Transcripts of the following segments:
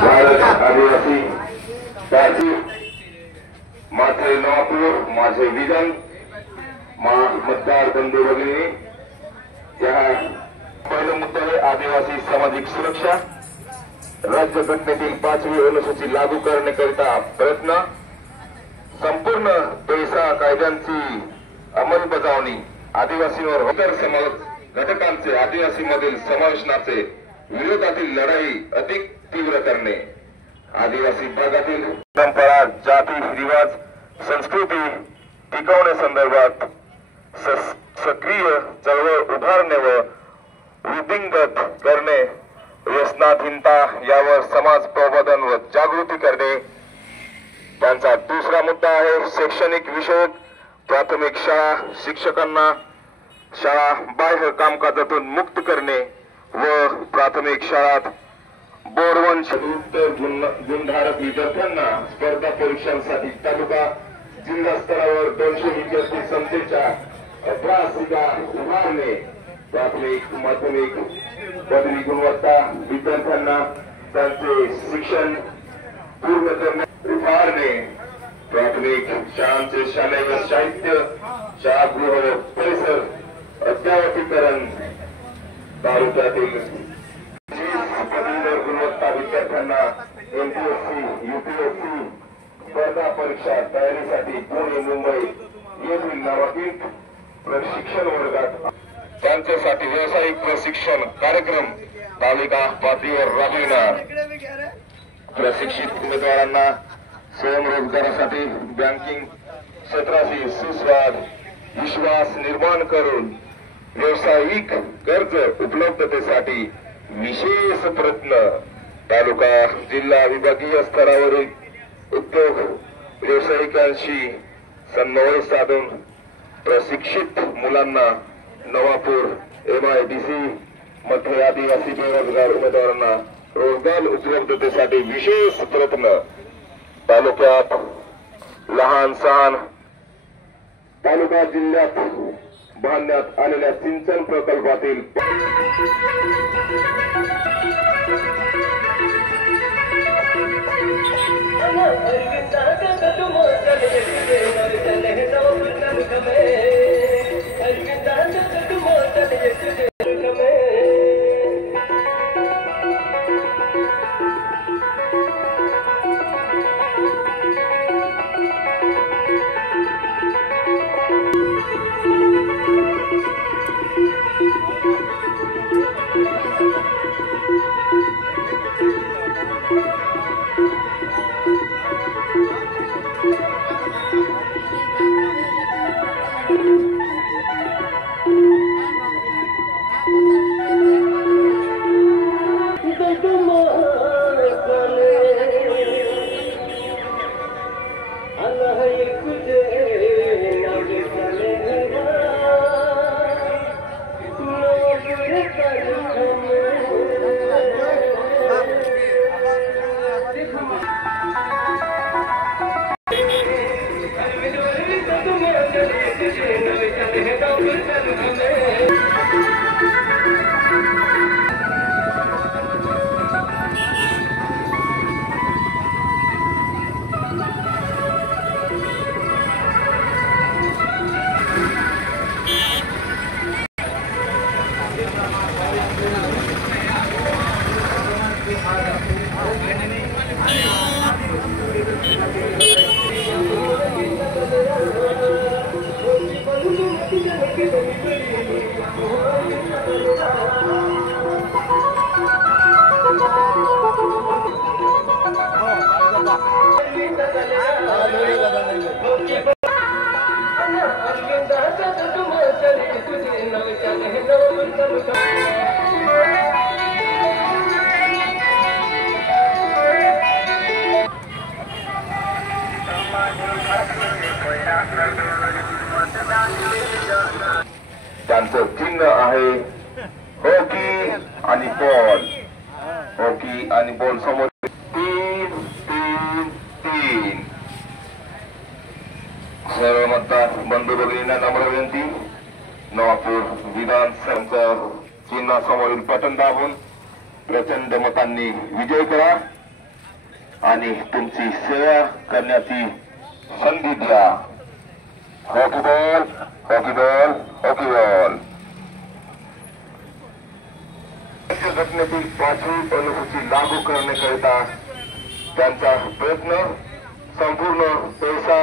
भारत आदिवासी प्राचीन माझे नवापूर माझे विजन मतदार बंधू भगिनी या पहिला मुद्दा आहे आदिवासी सामाजिक सुरक्षा राज्यघटनेतील 5वी अनुसूची लागू करण्याकरिता प्रयत्न संपूर्ण पैसा कायद्यांची अंमलबजावणी आदिवासींवर इतर समाज घटकांचे आदिवासीमधील समावेशनाचे विरोधातील लढाई अधिक तीव्र करणे आदिवासी भागातील परंपरा जाती रिवाज संस्कृती टिकवण्यासंदर्भात सक्रिय चळवळ उभारणे व वृद्धिंगत करणे व्यसनाधीनता यावर समाज प्रबोधन व जागृती करणे। त्यांचा दुसरा मुद्दा आहे शैक्षणिक विषयक प्राथमिक शाळा शिक्षकांना शाळा बाह्य कामकाजातून मुक्त करणे व प्राथमिक शाळात बोर्डवंश गुणधारक विद्यार्थ्यांना स्पर्धा परीक्षांसाठी तालुका जिल्हा स्तरावर 200 विद्यार्थी संख्येच्या अभ्यासिका उभारणे प्राथमिक माध्यमिक पदवी गुणवत्ता विद्यार्थ्यांना त्यांचे शिक्षण पूर्ण करणे उभारणे प्राथमिक शाळांचे शालेय साहित्य शाळागृह परिसर अद्ययावतीकरण तालुक्यातील गुणवत्ता विद्यार्थ्यांना एमपीएससी यूपीएससी स्पर्धा परीक्षा तयारीसाठी पुणे मुंबई येथील नामांकित प्रशिक्षण वर्गात त्यांच्यासाठी व्यावसायिक प्रशिक्षण कार्यक्रम तालुका पातळीवर राबविणार प्रशिक्षित उमेदवारांना स्वयंरोजगारासाठी बँकिंग क्षेत्राशी सुस्वाद विश्वास निर्माण करून व्यावसायिक कर्ज उपलब्धतेसाठी विशेष प्रयत्न तालुका जिल्हा विभागीय स्तरावरील उद्योग व्यावसायिकांशी समन्वय साधून प्रशिक्षित मुलांना नवापूर MIDC मध्ये आदिवासी बेरोजगार उमेदवारांना रोजगार उपलब्धतेसाठी विशेष प्रयत्न तालुक्यात लहान सहान तालुका जिल्ह्यात बांधण्यात आलेल्या सिंचन प्रकल्पातील त्यांचं चिन्ह आहे हॉकी आणि बॉल हॉकी आणि बॉल समोर 3-3-3 सर्व मतदार बंधू भगिनींना नम्र विनंती नवापूर विधानसभा चिन्हासमोरील बटन दाबून प्रचंड मतांनी विजय करा। आणि तुमची सेवा करण्याची संधी द्या. Hockey ball, hockey ball, hockey ball. घटनेतील 5वी अनुसूची लागू करण्याकरिता त्यांचा प्रयत्न, संपूर्ण पैसा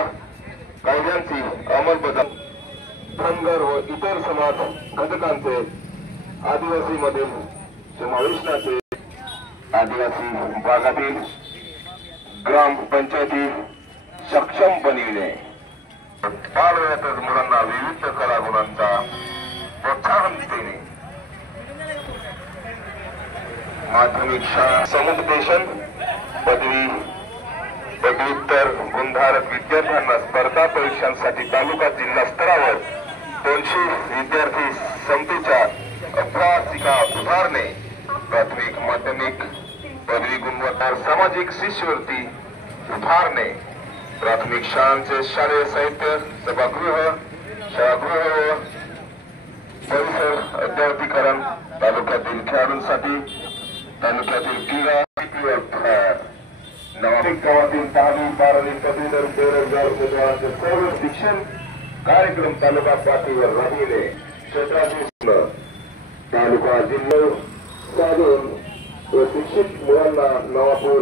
कायद्यांची अंमलबजावणी, धनगर व इतर समाज घटकांचे आदिवासीमधील समावेशनाचे, आदिवासी भागातील ग्रामपंचायती सक्षम बनविणे, बालवयातच मुलांना विविध कलागुणांचा प्रोत्साहन देणे, माध्यमिक शाळा समुपदेशन, पदव्युत्तर गुणधारक विद्यार्थ्यांना स्पर्धा परीक्षांसाठी तालुका जिल्हा स्तरावर 200 विद्यार्थी समितीच्या अभ्यासिका उभारणे, प्राथमिक माध्यमिक पदवी गुणवत्ता सामाजिक शिष्यवृत्ती उभारणे, प्राथमिक शाळांचे शालेय साहित्य, सभागृह, शाळागृह व परिसर अद्ययावतीकरण, तालुक्यातील खेळाडूंसाठी तालुक्यातील क्रीडा नागरिक गावातील 10वी 12वी पदवीधर बेरोजगार उमेदवारांचे सर्व शिक्षण कार्यक्रम तालुका पातळीवर राबविणे, क्षेत्रातील तालुका जिल्हा साधून व शिक्षित मुलांना नवापूर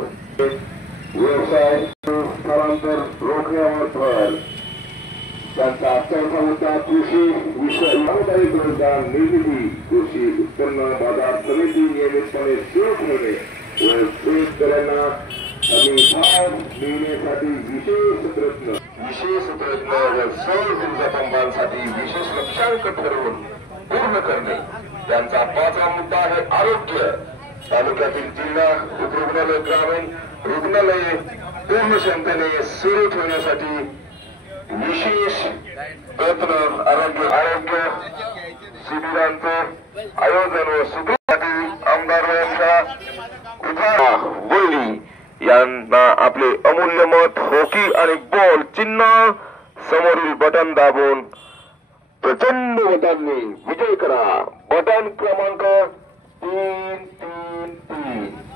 व्यवसाय स्थलांतर रोखण्यावर भर. त्यांचा चौथा मुद्दा कृषी विषय सामुदायिक रोजगार निर्मिती, कृषी उत्पन्न बाजार समिती नियमितपणे सुरू ठेवणे व शेतकऱ्यांना हमी भाव देण्यासाठी विशेष प्रयत्न व सौर ऊर्जा पंपांसाठी विशेष लक्ष्यांक ठरवून पूर्ण करणे. त्यांचा 5वा मुद्दा आहे आरोग्य. तालुक्यातील जिल्हा उपरुग्णालय, ग्रामीण रुग्णालये पूर्ण क्षमतेने सुरू ठेवण्यासाठी विशेष प्रयत्न, आरोग्य शिबिरांचे आयोजन व सुधारण्यासाठी आमदारांच्या बोलली यांना आपले अमूल्य मत हॉकी आणि बॉल चिन्ह समोरील बटन दाबून प्रचंड मतांनी विजय करा. बटन क्रमांक 333.